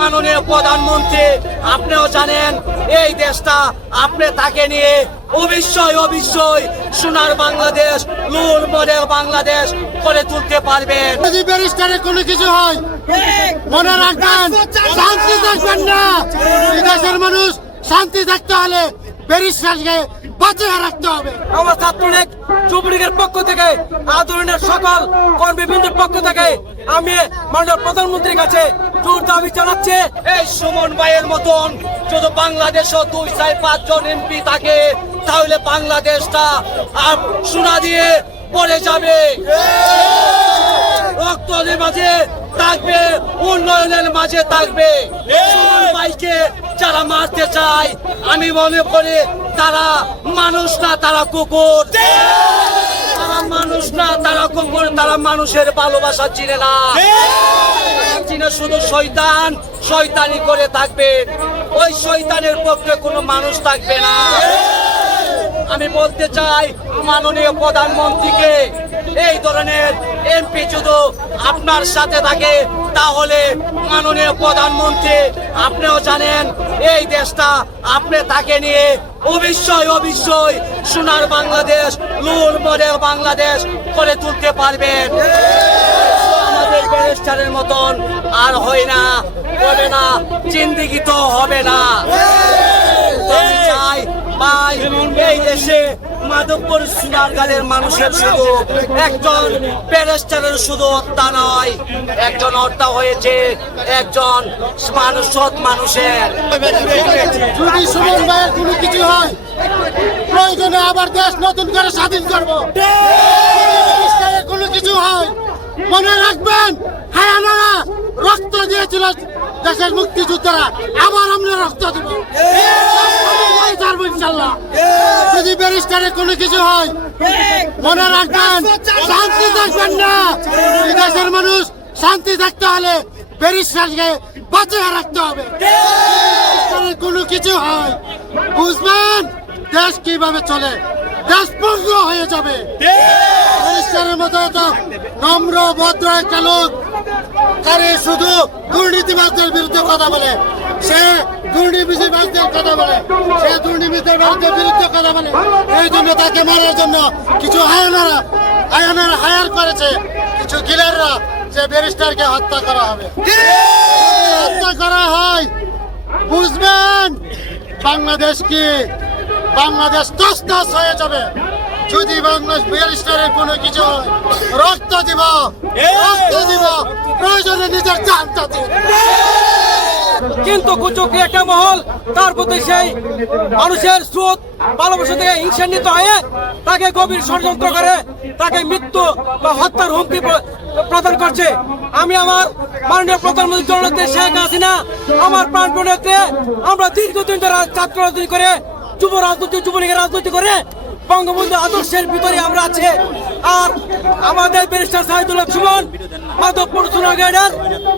মাননীয় প্রধানমন্ত্রী আপনিও জানেন এই দেশটা আপনি তাকে নিয়ে অবশ্যই অবশ্যই সোনার বাংলাদেশ লুল মডেল বাংলাদেশ করে তুলতে পারবেন। যদি ব্যারিস্টারে কোনো কিছু হয় মনে রাখবেন শান্তি থাকবেন না। দেশের মানুষ শান্তি থাকতে হলে ব্যারিস্টারকে বাঁচিয়ে রাখতে হবে। আমার ছাত্রলীগ যুবলীগের পক্ষ থেকে আন্দোলনের সকল কর্মীবৃন্দের পক্ষ থেকে আমি মাননীয় প্রধানমন্ত্রীর কাছে জোর দাবি জানাচ্ছি। এই সুমন ভাইয়ের মতন যদি বাংলাদেশও দুই চার পাঁচজন এমপি থাকে তাহলে বাংলাদেশটা আর সোনা দিয়ে পড়ে যাবে। রক্তের মাঝে থাকবে উন্নয়নের মাঝে থাকবে। ভাইকে যারা মারতে চায় আমি মনে করি তারা মানুষ না তারা কুকুর। তারা মানুষ না তারা কুকুর তারা মানুষের ভালোবাসা চিনে না। চিনে শুধু শয়তান শয়তানি করে থাকবে। ওই শয়তানের পক্ষে কোনো মানুষ থাকবে না। আমি বলতে চাই মাননীয় প্রধানমন্ত্রীকে এই ধরনের এমপি যদি আপনার সাথে থাকে, তাহলে মাননীয় প্রধানমন্ত্রী, আপনিও জানেন, এই দেশটা আপনি তাকে নিয়ে অবশ্যই অবশ্যই সোনার বাংলাদেশ লুল মডেল বাংলাদেশ করে তুলতে পারবেন। আমাদের মতন আর হয় না, হবে না, জিন্দিগি তো হবে না। ভাই, এই দেশে মাধবপুর সোনারগাঁয়ের মানুষের শুধু একজন ব্যারিস্টারের শুধু হত্যা নয়, একজন হত্যা হয়েছে, একজন মানুষ মানুষের। যদি সুমন ভাইয়ের কোনো কিছু হয়, প্রয়োজনে আবার দেশ নতুন করে স্বাধীন করব। কোনো কিছু হয়, মনে রাখবেন হায়ানারা রক্ত দিয়েছিল দেশের মুক্তিযোদ্ধারা, আবার আমরা রক্ত দেব। যদি ব্যারিস্টারের কোনো কিছু হয়, মনে রাখবেন, শান্তি থাকবেন না। দেশের মানুষ শান্তি থাকতে হলে ব্যারিস্টারকে বাঁচিয়ে রাখতে হবে। কোনো কিছু হয়, বুঝবেন, দেশ কীভাবে চলে, দেশ পঙ্গু হয়ে যাবে। ব্যারিস্টারের মতো তো নম্র, ভদ্র একটা লোক আরে শুধু দুর্নীতিবাজদের বিরুদ্ধে কথা বলে। সে দুর্নীতিবাজদের কথা বলে। সে দুর্নীতিদের বিরুদ্ধে বিরুদ্ধে কথা বলে। এই জন্য তাকে মারার জন্য কিছু আয়নারা আয়নারা হায়ার করেছে। কিছু গিলাররা যে ব্যারিস্টারকে হত্যা করা হবে। হত্যা করা হয়। বুঝবেন? বাংলাদেশ কি? বাংলাদেশ তস তস হয়ে যাবে। যদি বাংলাদেশ ব্যারিস্টারের কোনো কিছু রক্ত দিব। রক্ত দিব। প্রয়োজনে নিজের জানটা দিব কিন্তু কুচুকি একটা মহল, তার প্রতি সেই মানুষের স্রোত, ভালোবাসা থেকে হিংসান্বিত হয়ে তাকে গভীর ষড়যন্ত্র করে, তাকে মৃত্যু বা হত্যার হুমকি প্রদান করছে। আমি আমার মাননীয় প্রধানমন্ত্রী জননেত্রী শেখ হাসিনা, আমার প্রাণ আমরা দীর্ঘদিন ধরে ছাত্র রাজনীতি করে, যুব রাজনীতি, যুবলীগের রাজনীতি করে বঙ্গবন্ধু আদর্শের ভিতরে আমরা আছি। আর আমাদের ব্যারিস্টার সাহিদুল হক সুমন, মাধবপুর সোনাগাড়ার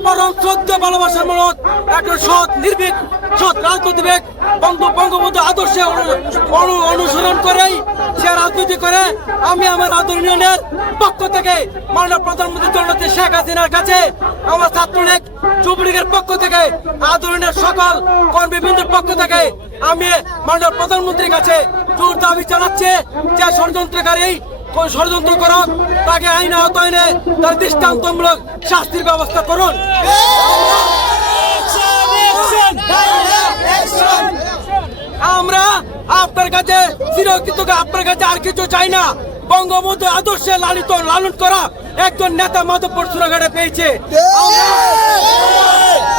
পরম শ্রদ্ধ, ভালোবাসার মূলত, একজন সৎ, নির্ভীক, সৎ রাজনৈতিক বঙ্গ বঙ্গবন্ধু আদর্শে অনু- অনু- অনুসরণ করেই রাজনীতি করে আমি আমার আদরণীয়নের পক্ষ থেকে মাননীয় প্রধানমন্ত্রী জননেত্রী শেখ হাসিনার কাছে আমার ছাত্রলীগ যুবলীগের পক্ষ থেকে আদরণের সকল কর্মীবৃন্দের পক্ষ থেকে আমি মাননীয় প্রধানমন্ত্রীর কাছে জোর দাবি জানাচ্ছে যে ষড়যন্ত্রকারী কোন ষড়যন্ত্র করুন তাকে আইন আওতায় তার দৃষ্টান্তমূলক শাস্তির ব্যবস্থা করুন। আমরা আপনার কাছে চিরকৃত আপনার কাছে আর কিছু চাই না। বঙ্গবন্ধু আদর্শে লালিত লালন করা একজন নেতা মাধবপুর সুরাঘাটে পেয়েছে।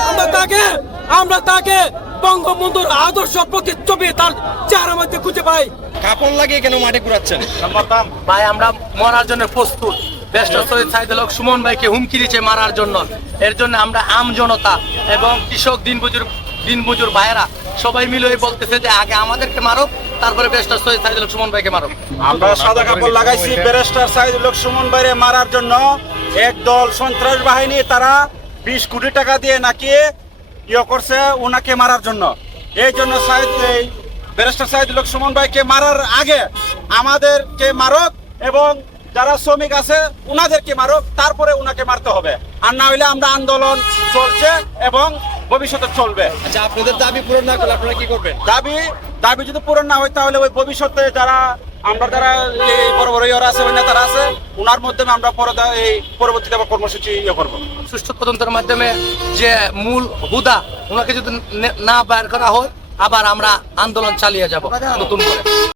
আমরা- তাকে আমরা তাকে বঙ্গবন্ধুর আদর্শ প্রতিচ্ছবি তার চেহারা মধ্যে খুঁজে পাই। কাপড় লাগিয়ে কেন মাঠে ঘুরাচ্ছেন? ভাই আমরা মরার জন্য প্রস্তুত। বেস্ট সৈয়দ সাইদুল হক সুমন ভাইকে হুমকি দিচ্ছে মারার জন্য। এর জন্য আমরা আম জনতা এবং কৃষক দিনমজুর দিনমজুর ভাইয়েরা সবাই মিলে এই বলতেছে যে আগে আমাদেরকে মারো তারপরে বেস্ট সৈয়দ সাইদুল সুমন ভাইকে মারো আমরা সাদা কাপড় লাগাইছি ব্যারিস্টার সাইদুল সুমন বাইরে মারার জন্য। একদল সন্ত্রাস বাহিনী, তারা বিশ কোটি টাকা দিয়ে নাকি ইয়ে করছে ওনাকে মারার জন্য। এই জন্য সাইদ ব্যারিস্টার হক সুমন ভাইকে মারার আগে আমাদেরকে মারক এবং যারা শ্রমিক আছে, উনাদেরকে মারুক, তারপরে ওনাকে মারতে হবে। আর না হইলে আমরা আন্দোলন চলছে এবং ভবিষ্যতে চলবে। আচ্ছা আপনাদের দাবি পূরণ না করলে আপনারা কি করবেন? দাবি দাবি যদি পূরণ না হয় তাহলে ওই ভবিষ্যতে যারা আমরা যারা এই বড় বড় ইয়েরা আছে ওই নেতারা আছে ওনার মাধ্যমে আমরা পরে এই পরবর্তীতে আবার কর্মসূচি ইয়ে করব। সুষ্ঠু তদন্তের মাধ্যমে যে মূল হুদা ওনাকে যদি না বের করা হয় আবার আমরা আন্দোলন চালিয়ে যাব নতুন করে।